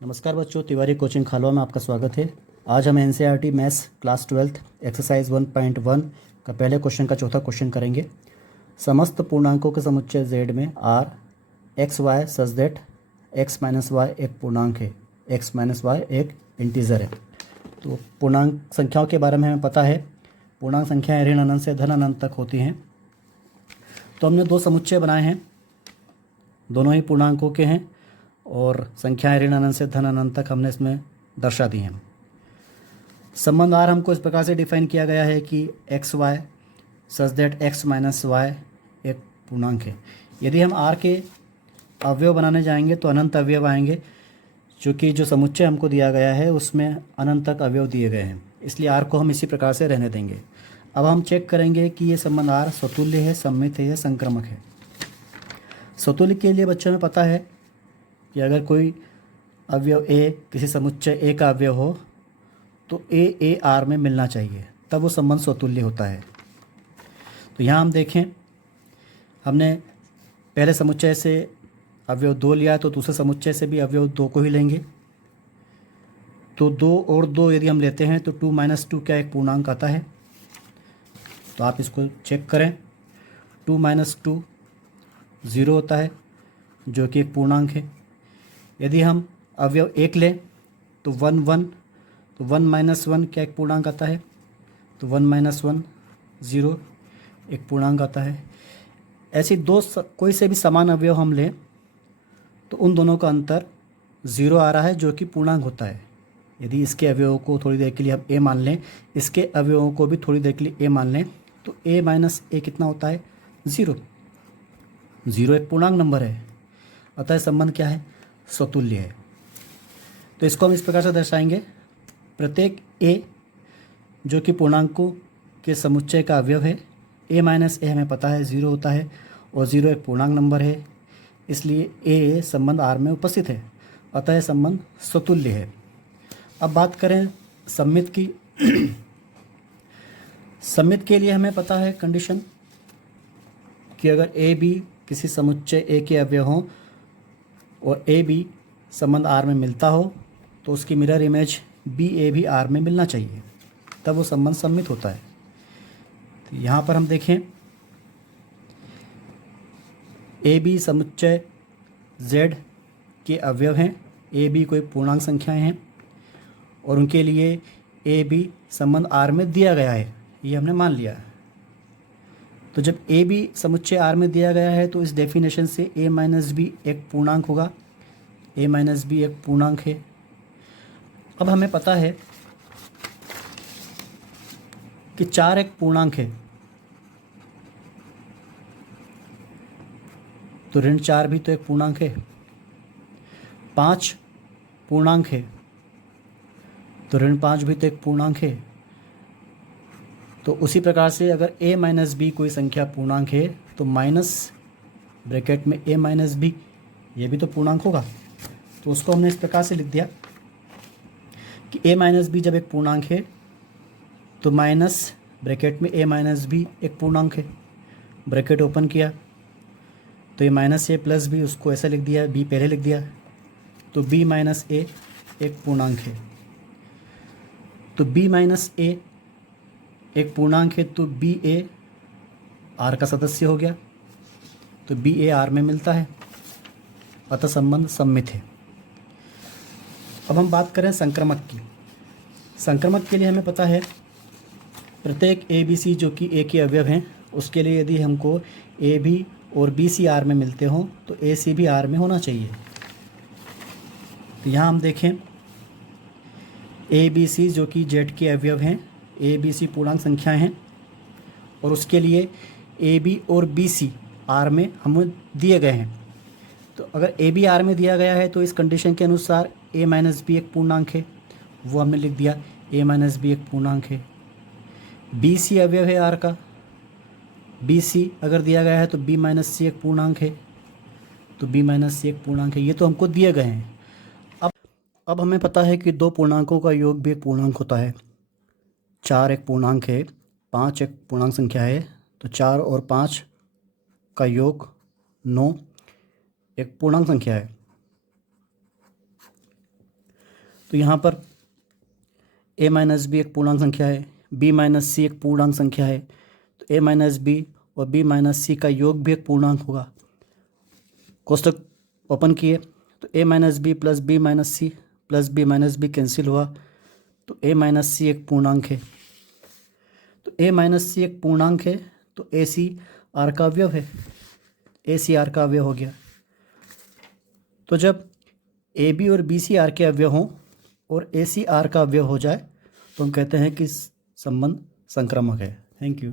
नमस्कार बच्चों, तिवारी कोचिंग खालवा में आपका स्वागत है। आज हम एनसीईआरटी मैथ्स क्लास 12 एक्सरसाइज 1.1 का पहले क्वेश्चन का चौथा क्वेश्चन करेंगे। समस्त पूर्णांकों के समुच्चय z में r x y such that x minus y एक पूर्णांक है, x माइनस वाई एक इंटीजर है। तो पूर्णांक संख्याओं के बारे में हमें पता है, पूर्णांक संख्याएँ ऋण अनंत से धन अनंत तक होती हैं। तो हमने दो समुच्चय बनाए हैं, दोनों ही पूर्णांकों के हैं और संख्याएं ऋण अनंत से धन अनंत तक हमने इसमें दर्शा दी हैं। संबंध आर हमको इस प्रकार से डिफाइन किया गया है कि x y such that x minus y एक पूर्णांक है। यदि हम आर के अवयव बनाने जाएंगे तो अनंत अवयव आएंगे, क्योंकि जो समुच्चय हमको दिया गया है उसमें अनंत तक अवयव दिए गए हैं, इसलिए आर को हम इसी प्रकार से रहने देंगे। अब हम चेक करेंगे कि ये संबंध आर स्वतुल्य है, सममित है या संक्रमक है। स्वतुल्य के लिए बच्चों में पता है कि अगर कोई अवयव ए किसी समुच्चय ए का अवयव हो तो ए आर में मिलना चाहिए, तब वो संबंध स्वतुल्य होता है। तो यहाँ हम देखें, हमने पहले समुच्चय से अवयव 2 लिया तो दूसरे समुच्चय से भी अवयव 2 को ही लेंगे। तो 2 और 2 यदि हम लेते हैं तो 2 माइनस 2 क्या एक पूर्णांक आता है। तो आप इसको चेक करें, 2 माइनस 2 0 होता है, जो कि एक पूर्णांक है। यदि हम अवयव 1 लें तो 1 1, तो 1 माइनस 1 क्या एक पूर्णांक आता है। तो 1 माइनस 1 0 एक पूर्णांक आता है। ऐसी कोई से भी समान अवयव हम लें तो उन दोनों का अंतर 0 आ रहा है, जो कि पूर्णांक होता है। यदि इसके अवयवों को थोड़ी देर के लिए हम a मान लें, इसके अवयवों को भी थोड़ी देर के लिए a मान लें, तो a माइनस a कितना होता है 0। 0 एक पूर्णांक नंबर है, अतः संबंध क्या है, स्वतुल्य है। तो इसको हम इस प्रकार से दर्शाएंगे, प्रत्येक a जो कि पूर्णांकों के समुच्चय का अवयव है, a माइनस a हमें पता है 0 होता है और 0 एक पूर्णांक नंबर है, इसलिए a संबंध R में उपस्थित है, अतः यह संबंध स्वतुल्य है। अब बात करें सममित की। सममित के लिए हमें पता है कंडीशन कि अगर a b किसी समुच्चय a के अवयव हों और ए बी संबंध आर में मिलता हो तो उसकी मिरर इमेज बी ए भी आर में मिलना चाहिए, तब वो संबंध सममित होता है। तो यहाँ पर हम देखें, ए बी समुच्चय जेड के अवयव हैं, ए बी कोई पूर्णांक संख्याएं हैं और उनके लिए ए बी संबंध आर में दिया गया है, ये हमने मान लिया है। तो जब ए बी समुच्चय आर में दिया गया है तो इस डेफिनेशन से ए माइनस बी एक पूर्णांक होगा, ए माइनस बी एक पूर्णांक है। अब हमें पता है कि 4 एक पूर्णांक है, तो ऋण 4 भी तो एक पूर्णांक है। 5 पूर्णांक है, तो ऋण 5 भी तो एक पूर्णांक है। तो उसी प्रकार से अगर a माइनस बी कोई संख्या पूर्णांक है तो माइनस ब्रैकेट में a माइनस बी, ये भी तो पूर्णांक होगा। तो उसको हमने इस प्रकार से लिख दिया कि a माइनस बी जब एक पूर्णांक है तो माइनस ब्रैकेट में a माइनस बी एक पूर्णांक है, ब्रैकेट ओपन किया तो ये माइनस a प्लस बी, उसको ऐसा लिख दिया, b पहले लिख दिया, तो b माइनस a एक पूर्णांक है। तो b माइनस a एक पूर्णांक है तो बी ए आर का सदस्य हो गया, तो बी ए आर में मिलता है, अतः संबंध सममित है। अब हम बात करें संक्रमक की। संक्रमक के लिए हमें पता है प्रत्येक ए बी सी जो कि ए के अवयव हैं, उसके लिए यदि हमको ए बी और बी सी आर में मिलते हों तो ए सी भी आर में होना चाहिए। तो यहाँ हम देखें, ए बी सी जो कि जेड के अवयव हैं, ए बी सी पूर्णांक संख्याएं हैं और उसके लिए ए बी और बी सी आर में हमें दिए गए हैं। तो अगर ए बी आर में दिया गया है तो इस कंडीशन के अनुसार ए माइनस बी एक पूर्णांक है, वो हमने लिख दिया, ए माइनस बी एक पूर्णांक है। बी सी अवयव है आर का, बी सी अगर दिया गया है तो बी माइनस सी एक पूर्णांक है, तो बी माइनस सी एक पूर्णांक है, ये तो हमको दिए गए हैं। अब हमें पता है कि दो पूर्णांकों का योग भी एक पूर्णांक होता है। 4 एक पूर्णांक है, 5 एक पूर्णांक संख्या है, तो 4 और 5 का योग 9 एक पूर्णांक संख्या है। तो यहाँ पर a माइनस बी एक पूर्णांक संख्या है, b माइनस सी एक पूर्णांक संख्या है, तो a माइनस बी और b माइनस सी का योग भी एक पूर्णांक होगा। कोष्टक ओपन किए तो a minus b plus b minus c plus b minus b cancel हुआ, तो a माइनस सी एक पूर्णांक है। तो a माइनस सी एक पूर्णांक है तो ए सी आर का अवयव है, ए सी आर का अवयव हो गया। तो जब ए बी और बी सी आर के अवयव हों और ए सी आर का अवयव हो जाए तो हम कहते हैं कि संबंध संक्रामक है। Thank you.